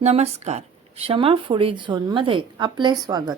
नमस्कार. क्षमा फुडी झोनमध्ये आपले स्वागत.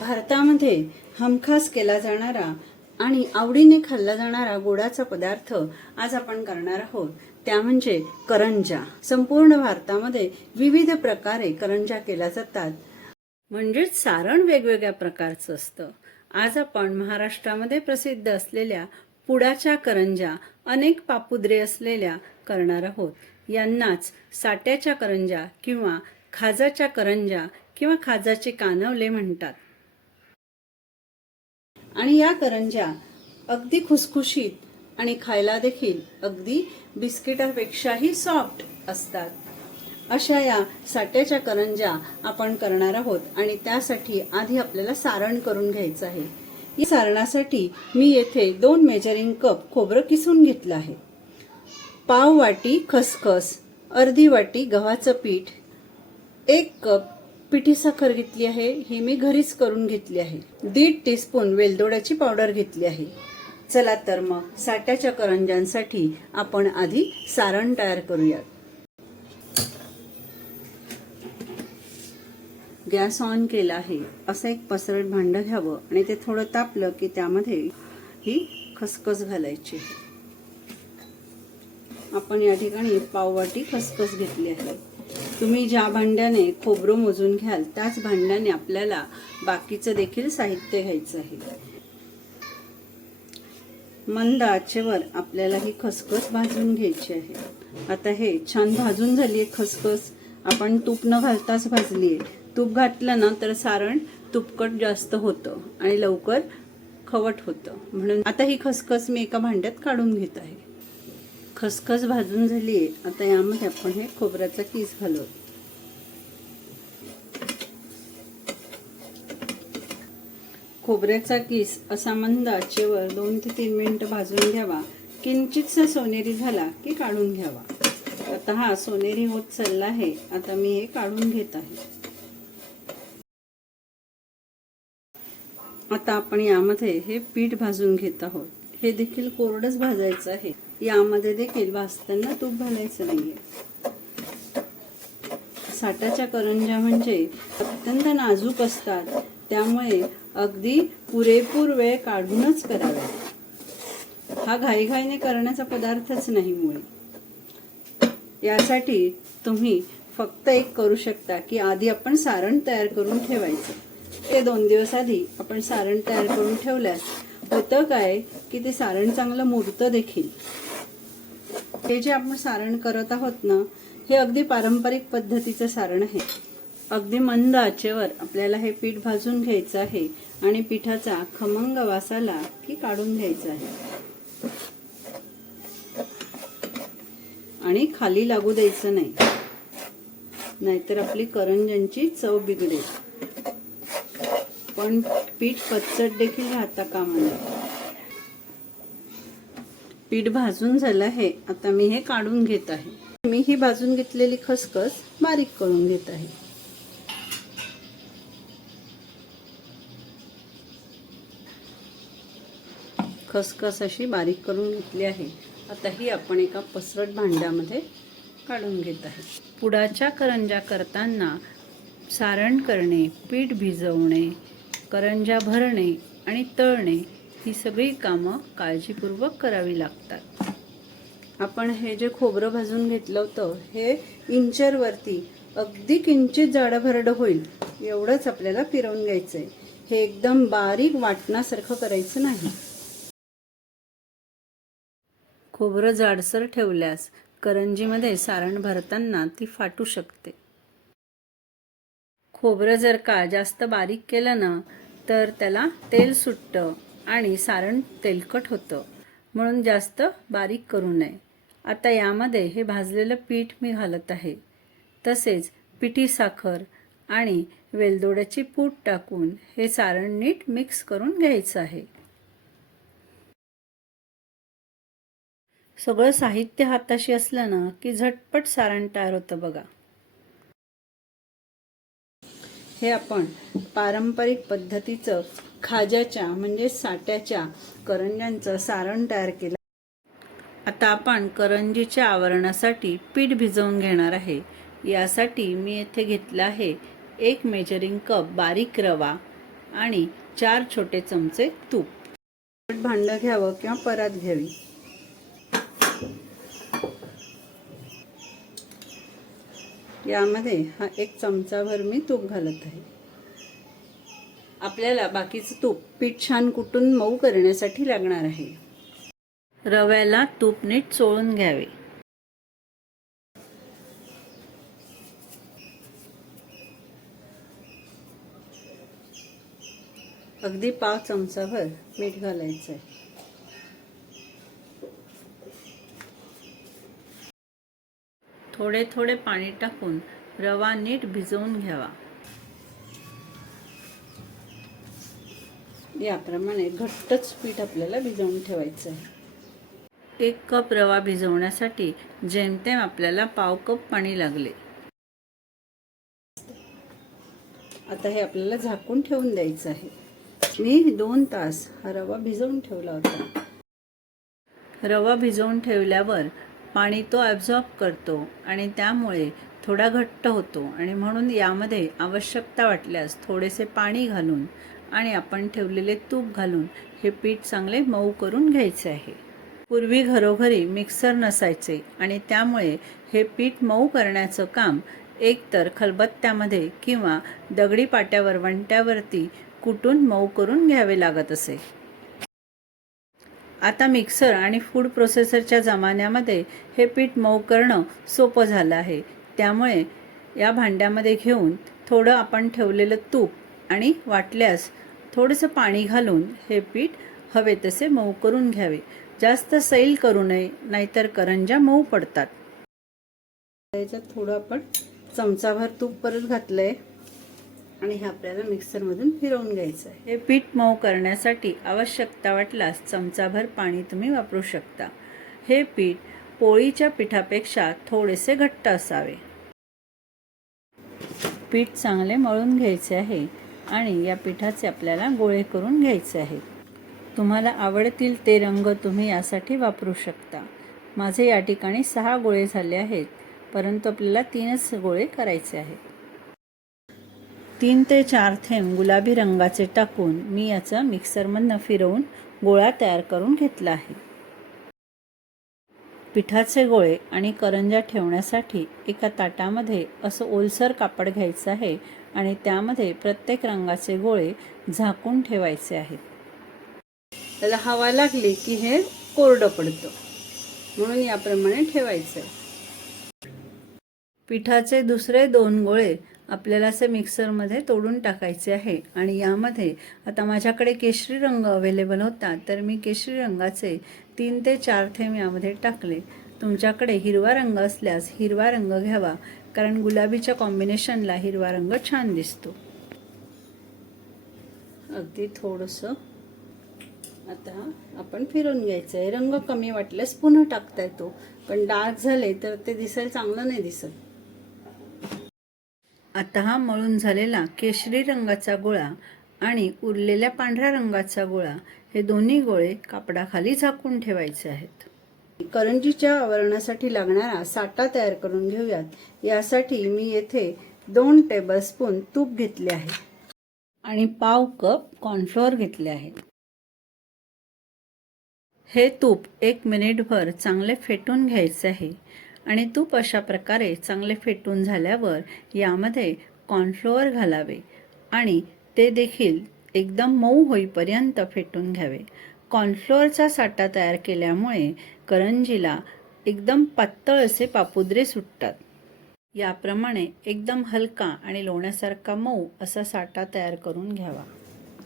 भारतामध्ये हमखास केला जाणारा आणि आवडीने खाल्ला जाणारा गोडाचा पदार्थ आज आपण करणार आहोत. त्या म्हणजे करंजा. संपूर्ण भारतामध्ये विविध प्रकारे करंजा केल्या जातात. म्हणजेच सारण वेगवेगळ्या प्रकारचं असतं. आज आपण महाराष्ट्रामध्ये प्रसिद्ध असलेल्या पुडाच्या करंजा अनेक पापुद्रे असलेल्या करणार आहोत. यांनाच साट्याच्या करंजा किंवा खाजाच्या करंजा किंवा खाजाचे कानवले म्हणतात. आणि या करंजा अगदी खुसखुशीत आणि खायला देखील अगदी बिस्किटापेक्षाही सॉफ्ट असतात. अशा या साट्याच्या करंजा आपण करणार आहोत आणि त्यासाठी आधी आपल्याला सारण करून घ्यायचं आहे. या सारणासाठी मी येथे दोन मेजरिंग कप खोबरं किसून घेतलं आहे. पाव वाटी खसखस अर्धी वाटी गव्हाचं पीठ एक कप पिठी साखर घेतली आहे ही मी घरीच करून घेतली आहे. दीड टीस्पून वेलदोड्याची पावडर घेतली आहे. चला तर मग साठ्याच्या करंजांसाठी आपण आधी सारण तयार करूयात. गॅस ऑन केला आहे. असं एक पसरट भांडं घ्यावं आणि ते थोडं तापलं की त्यामध्ये ही खसखस घालायची. आपण या ठिकाणी पाववाटी खसखस घेतली आहे. तुम्ही ज्या भांड्याने खोबरं मोजून घ्याल त्याच भांड्याने आपल्याला बाकीचं देखील साहित्य घ्यायचं आहे. मंद आचेवर आपल्याला ही खसखस भाजून घ्यायची आहे. आता हे छान भाजून झाली आहे खसखस. आपण तूप न घालताच भाजली आहे तूप घातलं ना तर सारण तुपकट जास्त होतं आणि लवकर खवट होतं. म्हणून आता ही खसखस मी एका भांड्यात काढून घेत आहे. खसखस भाजून झाली आहे. आता यामध्ये आपण हे खोबऱ्याचा किस घालू खोबऱ्याचा किस असा मंद आचेवर दोन ते तीन मिनिटं भाजून घ्यावा. किंचितसा सोनेरी झाला की काढून घ्यावा. आता हा सोनेरी होत चालला आहे. आता मी हे काढून घेत आहे. आता आपण यामध्ये हे पीठ भाजून घेत आहोत. हे देखील कोरडच भाजायचं आहे. यामध्ये देखील भाजताना तूप घालायचं नाहीये. साठाच्या करंजा म्हणजे अत्यंत नाजूक असतात. त्यामुळे अगदी पुरेपूर वेळ काढूनच कराव्या हा घाईघाईने करण्याचा पदार्थच नाही मुळे. यासाठी तुम्ही फक्त एक करू शकता की आधी आपण सारण तयार करून ठेवायचं. ते दोन दिवस आधी आपण सारण तयार करून ठेवल्यास होतं काय की ते सारण चांगलं मुरतं देखील. हे जे आपण सारण करत आहोत ना हे अगदी पारंपरिक पद्धतीचं सारण आहे. अगदी मंद आचेवर आपल्याला हे पीठ भाजून घ्यायचं आहे आणि पिठाचा खमंग वासाला की काढून घ्यायचा आहे. आणि खाली लागू द्यायचं नाही. नाहीतर आपली करंजांची चव बिघडेल. पण पीठ पचट देखील राहता कामा नये. पीठ भाजून झालं आहे. आता मी हे काढून घेत आहे. मी ही भाजून घेतलेली खसखस बारीक करून घेत आहे. खसखस अशी बारीक करून घेतली आहे. आता ही आपण एका पसरट भांड्यामध्ये काढून घेत आहे. पुडाच्या करंजा करताना सारण करणे पीठ भिजवणे करंजा भरणे आणि तळणे ही सगळी कामं काळजीपूर्वक करावी लागतात. आपण हे जे खोबरं भाजून घेतलं होतं हे इंचरवरती अगदी किंचित जाडभरड होईल एवढंच आपल्याला फिरवून घ्यायचंय. हे एकदम बारीक वाटण्यासारखं करायचं नाही. खोबरं जाडसर ठेवल्यास करंजीमध्ये सारण भरताना ती फाटू शकते. खोबरं जर का जास्त बारीक केलं ना तर त्याला तेल सुटतं. आणि सारण तेलकट होतं. म्हणून जास्त बारीक करू नये. आता यामध्ये हे भाजलेलं पीठ मी घालत आहे. तसेच पिठी साखर आणि वेलदोड्याची पूड टाकून हे सारण नीट मिक्स करून घ्यायचं आहे. सगळं साहित्य हाताशी असलं ना की झटपट सारण तयार होतं बघा. हे आपण पारंपरिक पद्धतीचं खाज्याच्या म्हणजे साट्याच्या करंज्यांचं सारण तयार केलं. आता आपण करंजीच्या आवरणासाठी पीठ भिजवून घेणार आहे. यासाठी मी येथे घेतलं आहे एक मेजरिंग कप बारीक रवा आणि चार छोटे चमचे तूप. भांडं घ्यावं किंवा परात घ्यावी. यामध्ये हा एक चमचाभर मी तूप घालत आहे. आपल्याला बाकीचं तूप पीठ छान कुटून मऊ करण्यासाठी लागणार आहे. रव्याला तूप नीट चोळून घ्यावे. अगदी पाव चमचाभर मीठ घालायचं आहे थोडे थोडे पाणी टाकून रवा नीट भिजवून घ्यावा. याप्रमाणे घट्टच पीठ आपल्याला भिजवून ठेवायचं आहे एक कप रवा भिजवण्यासाठी जेमतेम आपल्याला पाव कप पाणी लागले. आता हे आपल्याला झाकून ठेवून द्यायचं आहे. मी दोन तास हा रवा भिजवून ठेवला होता. रवा भिजवून ठेवल्यावर पाणी तो ॲब्झॉर्ब करतो आणि त्यामुळे थोडा घट्ट होतो आणि म्हणून यामध्ये आवश्यकता वाटल्यास थोडेसे पाणी घालून आणि आपण ठेवलेले तूप घालून हे पीठ चांगले मऊ करून घ्यायचे आहे. पूर्वी घरोघरी मिक्सर नसायचे आणि त्यामुळे हे पीठ मऊ करण्याचं काम एकतर खलबत्त्यामध्ये किंवा दगडी पाट्यावर वंट्यावरती कुटून मऊ करून घ्यावे लागत असे. आता मिक्सर आणि फूड प्रोसेसरच्या जमान्यामध्ये हे पीठ मऊ करणं सोपं झालं आहे. त्यामुळे या भांड्यामध्ये घेऊन थोडं आपण ठेवलेलं तूप आणि वाटल्यास थोडंसं पाणी घालून हे पीठ हवे तसे मऊ करून घ्यावे. जास्त सैल करू नये नाहीतर करंजा मऊ पडतात. त्याच्यात थोडं आपण चमचाभर तूप परत घातलंय आणि हे आपल्याला मिक्सरमधून फिरवून घ्यायचं हे पीठ मऊ करण्यासाठी आवश्यकता वाटल्यास चमचाभर पाणी तुम्ही वापरू शकता. हे पीठ पोळीच्या पिठापेक्षा थोडेसे घट्ट असावे. पीठ चांगले मळून घ्यायचे आहे. आणि या पिठाचे आपल्याला गोळे करून घ्यायचे आहेत. तुम्हाला आवडतील ते रंग तुम्ही यासाठी वापरू शकता. माझे या ठिकाणी सहा गोळे झाले आहेत परंतु आपल्याला तीनच गोळे करायचे आहेत. तीन ते चार थेंब गुलाबी रंगाचे टाकून मी याचा मिक्सरमधनं फिरवून गोळा तयार करून घेतला आहे. पिठाचे गोळे आणि करंजा ठेवण्यासाठी एका ताटामध्ये असं ओलसर कापड घ्यायचं आहे आणि त्यामध्ये प्रत्येक रंगाचे गोळे झाकून ठेवायचे आहेत. त्याला हवा लागली की हे कोरडं पडतं. म्हणून याप्रमाणे ठेवायचं पिठाचे दुसरे दोन गोळे आपल्याला असे मिक्सरमध्ये तोडून टाकायचे आहे आणि यामध्ये आता माझ्याकडे केशरी रंग अवेलेबल होता तर मी केशरी रंगाचे तीन ते चार थेंब यामध्ये टाकले. तुमच्याकडे हिरवा रंग असल्यास हिरवा रंग घ्यावा कारण गुलाबीच्या कॉम्बिनेशनला हिरवा रंग छान दिसतो. अगदी थोडंसं. आता आपण फिरून घ्यायचं आहे रंग कमी वाटल्यास पुन्हा टाकता येतो पण डार्क झाले तर ते दिसायला चांगलं नाही दिसत. आता हा मळून झालेला केशरी रंगाचा गोळा आणि उरलेल्या पांढऱ्या रंगाचा गोळा हे दोन्ही गोळे कापडाखाली झाकून ठेवायचे आहेत. करंजीच्या आवरणासाठी लागणारा साठा तयार करून घेऊयात. यासाठी मी येथे दोन टेबलस्पून तूप घेतले आहे. आणि पाव कप कॉर्नफ्लोअर घेतले आहे. हे तूप एक मिनिटभर चांगले फेटून घ्यायचे आहे. आणि तूप अशा प्रकारे चांगले फेटून झाल्यावर यामध्ये कॉर्नफ्लोअर घालावे. आणि ते देखील एकदम मऊ होईपर्यंत फेटून घ्यावे. कॉर्नफ्लोअरचा साठा तयार केल्यामुळे करंजीला एकदम पातळ असे पापुद्रे सुटतात. याप्रमाणे एकदम हलका आणि लोण्यासारखा मऊ असा साठा तयार करून घ्यावा.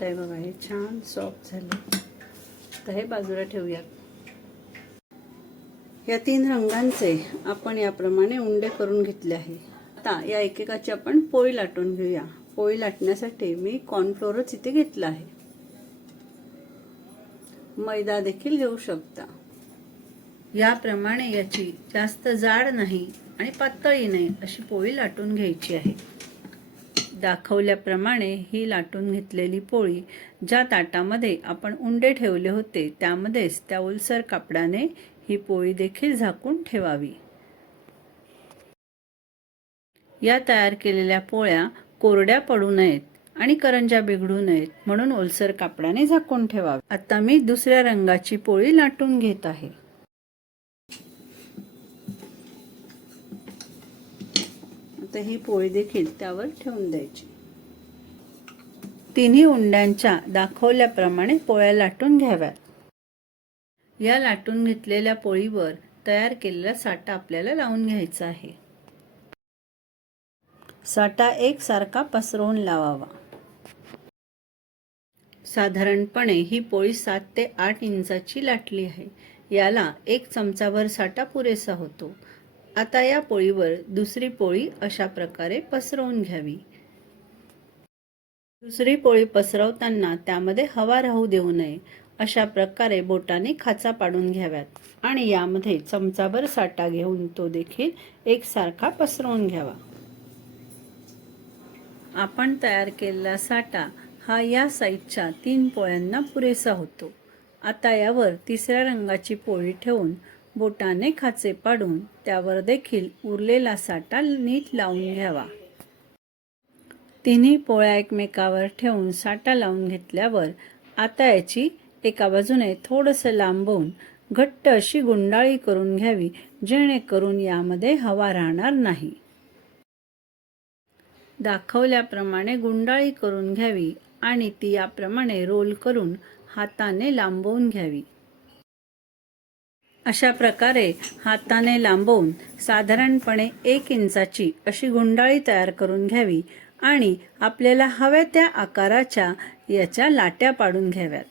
तर बघा हे छान सॉफ्ट झाले. तर हे बाजूला ठेवूयात. या तीन रंगांचे आपण याप्रमाणे उंडे करून घेतले आहे. आता या एकेकाची आपण पोळी लाटून घेऊया. पोळी लाटण्यासाठी मी कॉर्नफ्लोअरच इथे घेतला आहे. मैदा देखील घेऊ शकता. याप्रमाणे याची जास्त जाड नाही आणि पातळी नाही अशी पोळी लाटून घ्यायची आहे. दाखवल्याप्रमाणे ही लाटून घेतलेली पोळी ज्या ताटामध्ये आपण उंडे ठेवले होते त्यामध्येच त्या ओलसर कापडाने ही पोळी देखील झाकून ठेवावी. या तयार केलेल्या पोळ्या कोरड्या पडू नयेत आणि करंजा बिघडू नयेत म्हणून ओलसर कापडाने झाकून ठेवावे. आता मी दुसऱ्या रंगाची पोळी लाटून घेत आहे. आता ही पोळी देखील त्यावर ठेवून द्यायची. तिन्ही उंड्यांच्या दाखवल्याप्रमाणे पोळ्या लाटून घ्याव्यात. या लाटून घेतलेल्या पोळीवर तयार केलेला साठा आपल्याला लावून घ्यायचा आहे. साठा एकसारखा पसरवून लावावा. साधारणपणे ही पोळी सात ते आठ इंचाची लाटली आहे. याला एक चमचाभर साठा पुरेसा होतो. आता या पोळीवर दुसरी पोळी अशा प्रकारे पसरवून घ्यावी. दुसरी पोळी पसरवताना त्यामध्ये हवा राहू देऊ नये. अशा प्रकारे बोटाने खाचा पाडून घ्याव्यात आणि यामध्ये चमचाभर साठा घेऊन तो देखील एकसारखा पसरवून घ्यावा. आपण तयार केलेला साठा हा या साईजच्या तीन पोळ्यांना पुरेसा होतो. आता यावर तिसऱ्या रंगाची पोळी ठेवून बोटाने खाचे पाडून त्यावर देखील उरलेला साठा नीट लावून घ्यावा. तिन्ही पोळ्या एकमेकावर ठेवून साठा लावून घेतल्यावर आता याची एका बाजूने थोडंसं लांबवून घट्ट अशी गुंडाळी करून घ्यावी जेणेकरून यामध्ये हवा राहणार नाही. दाखवल्याप्रमाणे गुंडाळी करून घ्यावी आणि ती याप्रमाणे रोल करून हाताने लांबवून घ्यावी. अशा प्रकारे हाताने लांबवून साधारणपणे एक इंचाची अशी गुंडाळी तयार करून घ्यावी आणि आपल्याला हव्या त्या आकाराच्या याच्या लाट्या पाडून घ्याव्यात.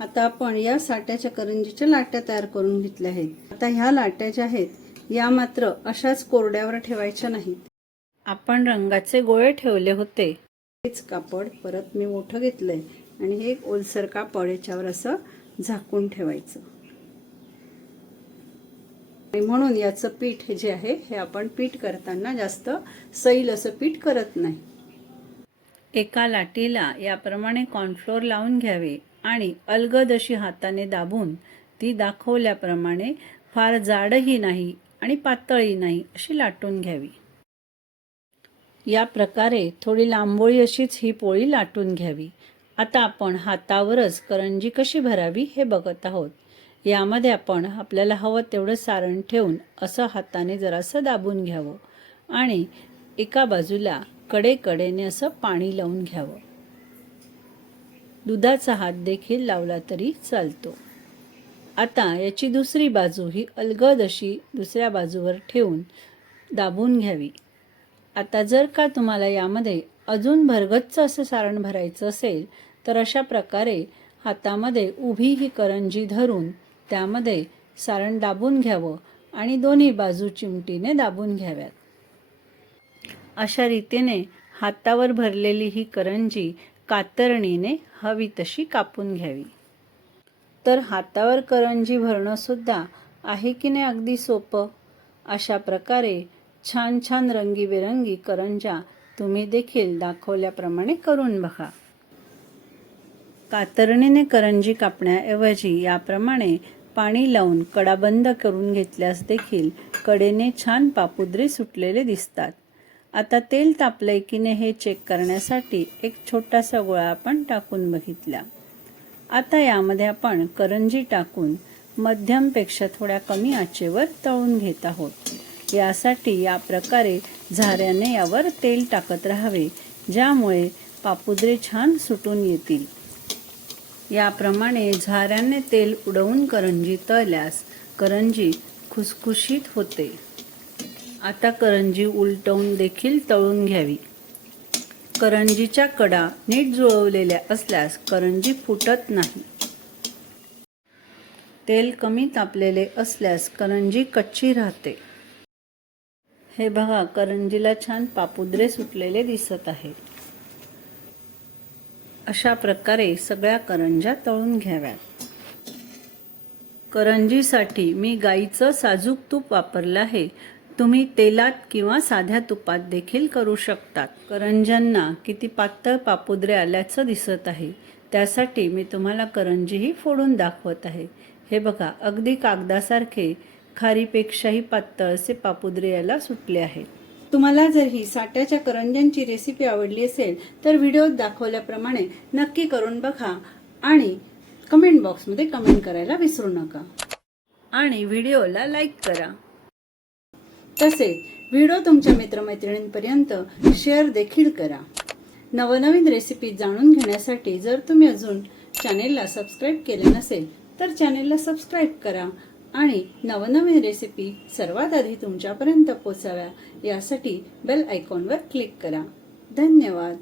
आता आपण या साठ्याच्या करंजीच्या लाट्या तयार करून घेतल्या आहेत. आता ह्या लाट्या ज्या आहेत या मात्र अशाच कोरड्यावर ठेवायच्या नाहीत. आपण रंगाचे गोळे ठेवले होते. हेच कापड परत मी मोठं घेतलंय आणि हे एक ओलसर कापड याच्यावर असं झाकून ठेवायचं. आणि म्हणून याचं पीठ जे आहे हे आपण पीठ करताना जास्त सैल असं पीठ करत नाही. एका लाटीला याप्रमाणे कॉर्नफ्लोअर लावून घ्यावे. आणि अलगद अशी हाताने दाबून ती दाखवल्याप्रमाणे फार जाडही नाही आणि पातळही नाही अशी लाटून घ्यावी. या प्रकारे थोडी लांबोळी अशीच ही पोळी लाटून घ्यावी. आता आपण हातावरच करंजी कशी भरावी हे बघत आहोत. यामध्ये आपण आपल्याला हवं तेवढं सारण ठेवून असं हाताने जरासं दाबून घ्यावं आणि एका बाजूला कडेकडेने असं पाणी लावून घ्यावं. दुधाचा हात देखील लावला तरी चालतो. आता याची दुसरी बाजू ही अलगद अशी दुसऱ्या बाजूवर ठेवून दाबून घ्यावी. आता जर का तुम्हाला यामध्ये अजून भरगच्च असं सारण भरायचं असेल तर अशा प्रकारे हातामध्ये उभी ही करंजी धरून त्यामध्ये सारण दाबून घ्यावं आणि दोन्ही बाजू चिमटीने दाबून घ्याव्यात. अशा रीतीने हातावर भरलेली ही करंजी कातरणीने हवी तशी कापून घ्यावी. तर हातावर करंजी भरणंसुद्धा आहे की नाही अगदी सोपं? अशा प्रकारे छान छान रंगीबेरंगी करंजा तुम्ही देखील दाखवल्याप्रमाणे करून बघा. कातरणीने करंजी कापण्याऐवजी याप्रमाणे पाणी लावून कडा बंद करून घेतल्यास देखील कडेने छान पापुद्रे सुटलेले दिसतात. आता तेल तापलंय की नाही हे चेक करण्यासाठी एक छोटासा गोळा आपण टाकून बघितला. आता यामध्ये आपण करंजी टाकून मध्यमपेक्षा थोड्या कमी आचेवर तळून घेत आहोत. यासाठी या प्रकारे झाऱ्याने यावर तेल टाकत राहावे ज्यामुळे पापुद्रे छान सुटून येतील. याप्रमाणे झाऱ्याने तेल उडवून करंजी तळल्यास करंजी खुसखुशीत होते. आता करंजी उलटवून देखील तळून घ्यावी. करंजीच्या कडा नीट जुळवलेल्या असल्यास करंजी फुटत नाही. तेल कमी तापलेले असल्यास करंजी कच्ची राहते. हे बघा करंजीला छान पापुद्रे सुटलेले दिसत आहे अशा प्रकारे सगळ्या करंज्या तळून घ्याव्यात. करंजीसाठी मी गाईचं साजूक तूप वापरलं आहे. तुम्ही तेलात किंवा साध्या तुपात देखील करू शकतात. करंज्यांना किती पातळ पापुद्रे आल्याचं दिसत आहे. त्यासाठी मी तुम्हाला करंजीही फोडून दाखवत आहे. हे बघा अगदी कागदासारखे खारीपेक्षाही पातळ असे पापुद्रे याला सुटले आहेत. तुम्हाला जर ही साठ्याच्या करंज्यांची रेसिपी आवडली असेल तर व्हिडिओत दाखवल्याप्रमाणे नक्की करून बघा आणि कमेंट बॉक्समध्ये कमेंट करायला विसरू नका. आणि व्हिडिओला लाईक करा. तसेच व्हिडिओ तुमच्या मित्रमैत्रिणींपर्यंत शेअर देखील करा. नवनवीन रेसिपी जाणून घेण्यासाठी जर तुम्ही अजून चॅनेलला सबस्क्राईब केले नसेल तर चॅनेलला सबस्क्राईब करा आणि नवनवीन रेसिपी सर्वात आधी तुमच्यापर्यंत पोचाव्या यासाठी बेल आयकॉनवर क्लिक करा. धन्यवाद.